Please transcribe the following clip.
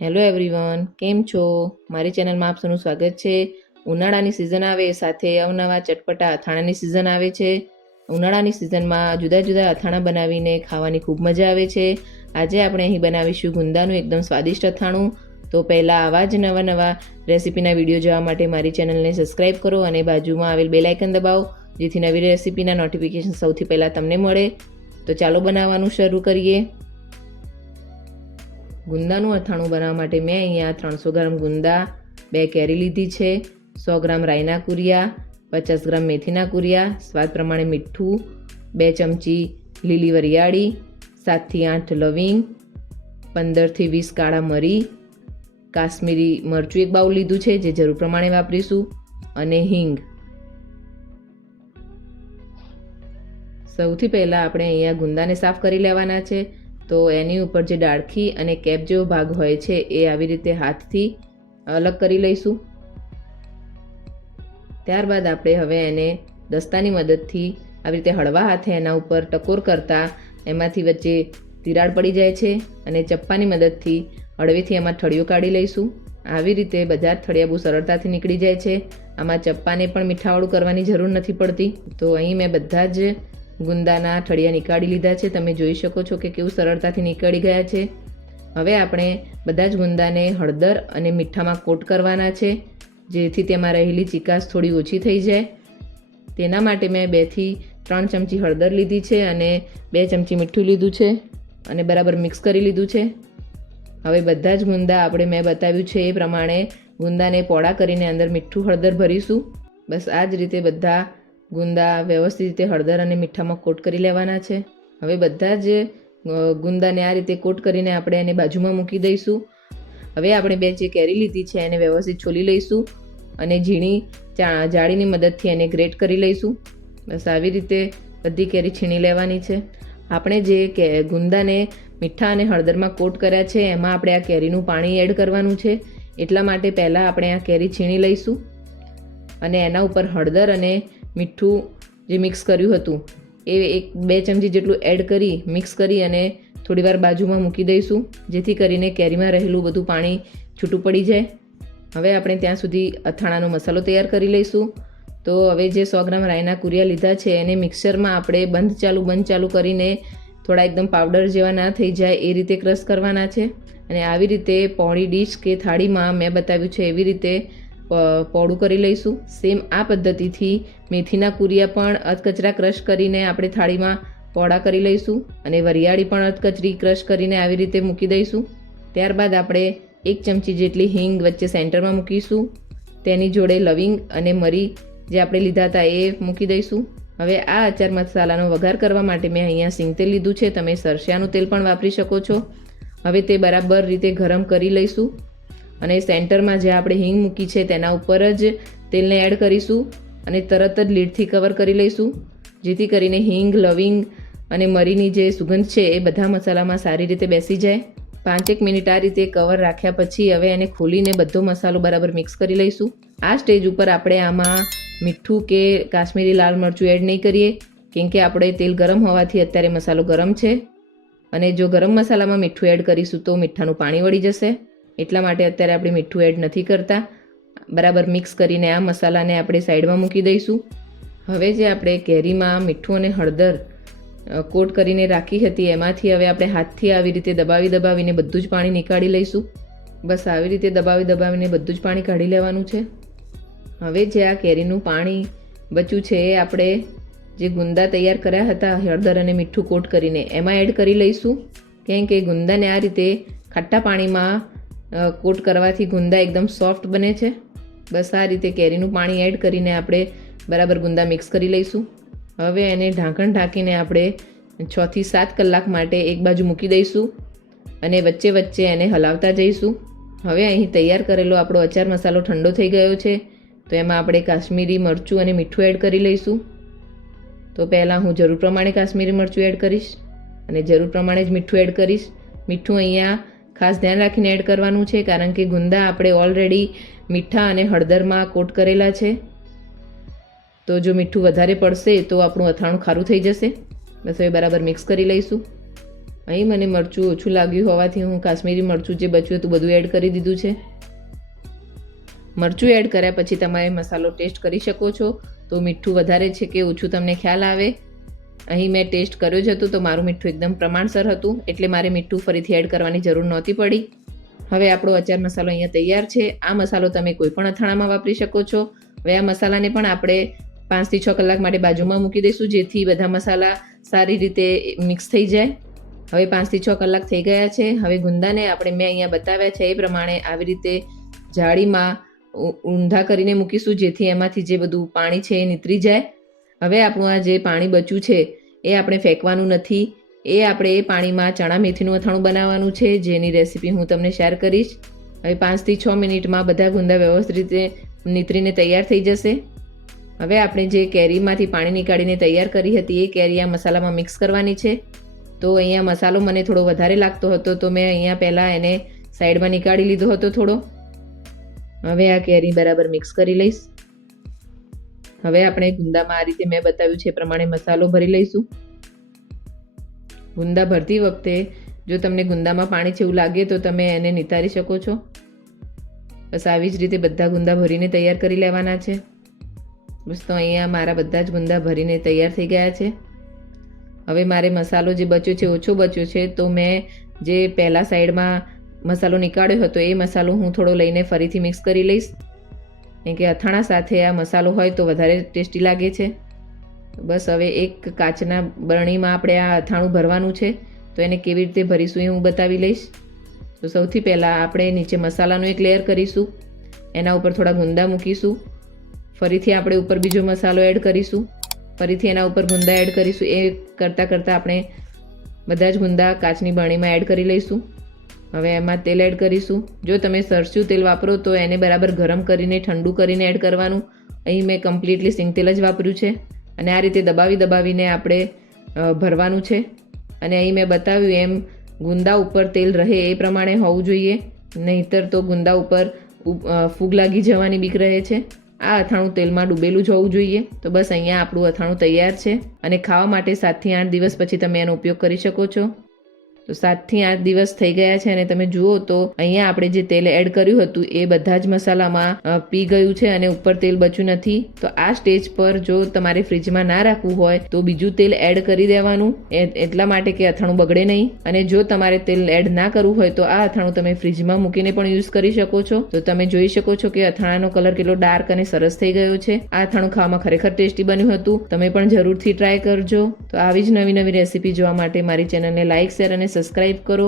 Hello everyone, કેમ છો? મારી ચેનલમાં આપ સૌનું સ્વાગત છે. ઉનાળાની સિઝન આવે સાથે અવનવા ચટપટા અથાણાની સિઝન આવે છે. ઉનાળાની સિઝનમાં જુદા જુદા અથાણા બનાવીને ખાવાની ખૂબ મજા આવે છે. આજે આપણે અહીં બનાવીશું ગુંદાનું એકદમ સ્વાદિષ્ટ અથાણું. તો પહેલાં આવા જ નવા રેસીપીના વિડીયો જોવા માટે મારી ચેનલને સબસ્ક્રાઈબ કરો અને બાજુમાં આવેલ બેલ આઇકન દબાવો, જેથી નવી રેસીપીના નોટિફિકેશન સૌથી પહેલાં તમને મળે. તો ચાલો બનાવવાનું શરૂ કરીએ. ગુંદાનું અથાણું બનાવવા માટે મેં અહીંયા 300 ગ્રામ ગુંદા, 2 કેરી લીધી છે, 100 ગ્રામ રાઈના કુરિયા, 50 ગ્રામ મેથીના કુરિયા, સ્વાદ પ્રમાણે મીઠું, 2 ચમચી લીલી વરિયાળી, 7 થી 8 લવિંગ, 15 થી 20 કાળા મરી, કાશ્મીરી મરચું 1 બાઉલ લીધું છે જે જરૂર પ્રમાણે વાપરીશું, અને હિંગ. સૌથી પહેલાં આપણે અહીંયા ગુંદાને સાફ કરી લેવાના છે. તો એની ઉપર જે ડાળખી અને કેપ જેવો ભાગ હોય છે એ આવી રીતે હાથથી અલગ કરી લઈશું. ત્યારબાદ આપણે હવે એને દસ્તાની મદદથી આવી રીતે હળવા હાથે એના ઉપર ટકોર કરતાં એમાંથી વચ્ચે તિરાડ પડી જાય છે અને ચપ્પાની મદદથી હળવેથી એમાં ઠળિયો કાઢી લઈશું. આવી રીતે બધા જ ઠળિયા બહુ સરળતાથી નીકળી જાય છે. આમાં ચપ્પાને પણ મીઠાવાળું કરવાની જરૂર નથી પડતી. તો અહીં મેં બધા જ ગુંદાના ઠળિયા નીકાળી લીધા છે. તમે જોઈ શકો છો કે કેવું સરળતાથી નીકળી ગયા છે. હવે આપણે બધા જ ગુંદાને હળદર અને મીઠામાં કોટ કરવાના છે, જેથી તેમાં રહેલી ચીકાશ થોડી ઓછી થઈ જાય. તેના માટે મેં 2 થી 3 ચમચી હળદર લીધી છે અને 2 ચમચી મીઠું લીધું છે અને બરાબર મિક્સ કરી લીધું છે. હવે બધા જ ગુંદા આપણે મેં બતાવ્યું છે એ પ્રમાણે ગુંદાને પોળા કરીને અંદર મીઠું હળદર ભરીશું. બસ આ જ રીતે બધા ગુંદા વ્યવસ્થિત રીતે હળદર અને મીઠામાં કોટ કરી લેવાના છે. હવે બધા જ ગુંદાને આ રીતે કોટ કરીને આપણે એને બાજુમાં મૂકી દઈશું. હવે આપણે 2 જે કેરી લીધી છે એને વ્યવસ્થિત છોલી લઈશું અને ઝીણી જાળીની મદદથી એને ગ્રેટ કરી લઈશું. બસ આવી રીતે બધી કેરી છીણી લેવાની છે. આપણે જે ગુંદાને મીઠા અને હળદરમાં કોટ કર્યા છે એમાં આપણે આ કેરીનું પાણી એડ કરવાનું છે. એટલા માટે પહેલાં આપણે આ કેરી છીણી લઈશું અને એના ઉપર હળદર અને મીઠું જે મિક્સ કર્યું હતું એ 1-2 ચમચી જેટલું એડ કરી મિક્સ કરી અને થોડીવાર બાજુમાં મૂકી દઈશું, જેથી કરીને કેરીમાં રહેલું બધું પાણી છૂટું પડી જાય. હવે આપણે ત્યાં સુધી અથાણાનો મસાલો તૈયાર કરી લઈશું. તો હવે જે 100 ગ્રામ રાઈના કુરિયા લીધા છે એને મિક્સરમાં આપણે બંધ ચાલુ કરીને થોડા એકદમ પાવડર જેવા ના થઈ જાય એ રીતે ક્રશ કરવાના છે. અને આવી રીતે પહોળી ડીશ કે થાળીમાં મેં બતાવ્યું છે એવી રીતે પોળું કરી લઈશું. સેમ આ પદ્ધતિથી મેથીના કુરિયા પણ અધકચરા ક્રશ કરીને આપણે થાળીમાં પોળા કરી લઈશું અને વરિયાળી પણ અધકચરી ક્રશ કરીને આવી રીતે મૂકી દઈશું. ત્યારબાદ આપણે 1 ચમચી જેટલી હિંગ વચ્ચે સેન્ટરમાં મૂકીશું. તેની જોડે લવિંગ અને મરી જે આપણે લીધા હતા એ મૂકી દઈશું. હવે આ અચાર મસાલાનો વઘાર કરવા માટે મેં અહીંયા સિંગ તેલ લીધું છે. તમે સરસિયાનું તેલ પણ વાપરી શકો છો. હવે તે બરાબર રીતે ગરમ કરી લઈશું અને સેન્ટરમાં જે આપણે હિંગ મૂકી છે તેના ઉપર જ તેલને એડ કરીશું અને તરત જ લીડથી કવર કરી લઈશું, જેથી કરીને હિંગ, લવિંગ અને મરીની જે સુગંધ છે એ બધા મસાલામાં સારી રીતે બેસી જાય. 5-1 મિનિટ આ રીતે કવર રાખ્યા પછી હવે એને ખોલીને બધો મસાલો બરાબર મિક્સ કરી લઈશું. આ સ્ટેજ ઉપર આપણે આમાં મીઠું કે કાશ્મીરી લાલ મરચું એડ નહીં કરીએ, કેમ કે આપણે તેલ ગરમ હોવાથી અત્યારે મસાલો ગરમ છે અને જો ગરમ મસાલામાં મીઠું એડ કરીશું તો મીઠાનું પાણી વળી જશે. એટલા માટે અત્યારે આપણે મીઠું એડ નથી કરતા. બરાબર મિક્સ કરીને આ મસાલાને આપણે સાઈડમાં મૂકી દઈશું. હવે જે આપણે કેરીમાં મીઠું અને હળદર કોટ કરીને રાખી હતી એમાંથી હવે આપણે હાથથી આવી રીતે દબાવીને બધું જ પાણી નીકાળી લઈશું. બસ આવી રીતે દબાવીને બધું જ પાણી કાઢી લેવાનું છે. હવે જે આ કેરીનું પાણી બચ્યું છે એ આપણે જે ગુંદા તૈયાર કર્યા હતા હળદર અને મીઠું કોટ કરીને એમાં એડ કરી લઈશું, કેમ કે ગુંદાને આ રીતે ખાટા પાણીમાં કોટ કરવાથી ગુંદા એકદમ સોફ્ટ બને છે. બસ આ રીતે કેરીનું પાણી એડ કરીને આપણે બરાબર ગુંદા મિક્સ કરી લઈશું. હવે એને ઢાંકણ ઢાંકીને આપણે 6 થી 7 કલાક માટે એક બાજુ મૂકી દઈશું અને વચ્ચે એને હલાવતા જઈશું. હવે અહીં તૈયાર કરેલો આપણો અચાર મસાલો ઠંડો થઈ ગયો છે. તો એમાં આપણે કાશ્મીરી મરચું અને મીઠું એડ કરી લઈશું. તો પહેલાં હું જરૂર પ્રમાણે કાશ્મીરી મરચું એડ કરીશ અને જરૂર પ્રમાણે જ મીઠું એડ કરીશ. મીઠું અહીંયા ખાસ ધ્યાન રાખીને એડ કરવાનું છે, કારણ કે ગુંદા આપણે ઓલરેડી મીઠા અને હળદરમાં કોટ કરેલા છે. તો જો મીઠું વધારે પડશે તો આપણું અથાણું ખારું થઈ જશે. બસ હવે બરાબર મિક્સ કરી લઈશું. અહીં મને મરચું ઓછું લાગ્યું હોવાથી હું કાશ્મીરી મરચું જે બચ્યું હતું બધું એડ કરી દીધું છે. મરચું એડ કર્યા પછી તમે મસાલો ટેસ્ટ કરી શકો છો. તો મીઠું વધારે છે કે ઓછું તમને ખ્યાલ આવે. અહીં મેં ટેસ્ટ કર્યો જ હતું તો મારું મીઠું એકદમ પ્રમાણસર હતું, એટલે મારે મીઠું ફરીથી એડ કરવાની જરૂર નહોતી પડી. હવે આપણો અચાર મસાલો અહીંયા તૈયાર છે. આ મસાલો તમે કોઈ પણ અથાણામાં વાપરી શકો છો. હવે આ મસાલાને પણ આપણે 5 થી 6 કલાક માટે બાજુમાં મૂકી દઈશું, જેથી બધા મસાલા સારી રીતે મિક્સ થઈ જાય. હવે 5 થી 6 કલાક થઈ ગયા છે. હવે ગુંદાને આપણે મેં અહીંયા બતાવ્યા છે એ પ્રમાણે આવી રીતે જાળીમાં ઊંધા કરીને મૂકીશું, જેથી એમાંથી જે બધું પાણી છે એ નીતરી જાય. હવે આપણું આ જે પાણી બચ્યું છે એ આપણે ફેંકવાનું નથી. એ આપણે એ પાણીમાં ચણા મેથીનું અથાણું બનાવવાનું છે, જેની રેસીપી હું તમને શેર કરીશ. હવે 5 થી 6 મિનિટમાં બધા ગુંદા વ્યવસ્થિત રીતે નીતરીને તૈયાર થઈ જશે. હવે આપણે જે કેરીમાંથી પાણી નીકાળીને તૈયાર કરી હતી એ કેરી આ મસાલામાં મિક્સ કરવાની છે. તો અહીંયા મસાલો મને થોડો વધારે લાગતો હતો, તો મેં અહીંયા પહેલાં એને સાઈડમાં નીકાળી લીધો હતો થોડો. હવે આ કેરી બરાબર મિક્સ કરી લઈશ. હવે આપણે ગુંદામાં આ રીતે મેં બતાવ્યું છે એ પ્રમાણે મસાલો ભરી લઈશું. ગુંદા ભરતી વખતે જો તમને ગુંદામાં પાણી છે એવું લાગે તો તમે એને નિતારી શકો છો. બસ આવી જ રીતે બધા ગુંદા ભરીને તૈયાર કરી લેવાના છે. બસ તો અહીંયા મારા બધા જ ગુંદા ભરીને તૈયાર થઈ ગયા છે. હવે મારે મસાલો જે બચ્યો છે ઓછો બચ્યો છે, તો મેં જે પહેલાં સાઈડમાં મસાલો નીકાળ્યો હતો એ મસાલો હું થોડો લઈને ફરીથી મિક્સ કરી લઈશ, કેમ કે અથાણા સાથે આ મસાલો હોય તો વધારે ટેસ્ટી લાગે છે. બસ હવે એક કાચના બરણીમાં આપણે આ અથાણું ભરવાનું છે, તો એને કેવી રીતે ભરીશું એ હું બતાવી લઈશ. તો સૌથી પહેલાં આપણે નીચે મસાલાનું એક લેયર કરીશું, એના ઉપર થોડા ગુંદા મૂકીશું, ફરીથી આપણે ઉપર બીજો મસાલો એડ કરીશું, ફરીથી એના ઉપર ગુંદા એડ કરીશું. એ કરતાં કરતાં આપણે બધા જ ગુંદા કાચની બરણીમાં એડ કરી લઈશું. હવે એમાં તેલ એડ કરીશું. જો તમે સરસ્યું તેલ વાપરો તો એને બરાબર ગરમ કરીને ઠંડુ કરીને એડ કરવાનું. અહીં મેં કમ્પ્લીટલી સિંગ તેલ જ વાપર્યું છે અને આ રીતે દબાવીને આપણે ભરવાનું છે. અને અહીં મેં બતાવ્યું એમ ગુંદા ઉપર તેલ રહે એ પ્રમાણે હોવું જોઈએ, નહીંતર તો ગુંદા ઉપર ફૂગ લાગી જવાની બીક રહે છે. આ અથાણું તેલમાં ડૂબેલું જ હોવું જોઈએ. તો બસ અહીંયા આપણું અથાણું તૈયાર છે અને ખાવા માટે 7 થી 8 દિવસ પછી તમે એનો ઉપયોગ કરી શકો છો. તો 7 થી 8 દિવસ થઈ ગયા છે અને તમે જુઓ તો અહીંયા આપણે જે તેલ એડ કર્યું હતું એ બધા જ મસાલામાં પી ગયું છે અને ઉપર તેલ બચ્યું નથી. તો આ સ્ટેજ પર જો તમારે ફ્રીજમાં ના રાખવું હોય તો બીજું તેલ એડ કરી દેવાનું, એટલા માટે કે અથાણું બગડે નહીં. અને જો તમારે તેલ એડ ના કરવું હોય તો આ અથાણું તમે ફ્રીજમાં મૂકીને પણ યુઝ કરી શકો છો. તો તમે જોઈ શકો છો કે અથાણાનો કલર કેટલો ડાર્ક અને સરસ થઈ ગયો છે. આ અથાણું ખાવામાં ખરેખર ટેસ્ટી બન્યું હતું. તમે પણ જરૂરથી ટ્રાય કરજો. તો આવી જ નવી રેસીપી જોવા માટે મારી ચેનલને લાઇક, શેર અને સબસ્ક્રાઇબ કરો.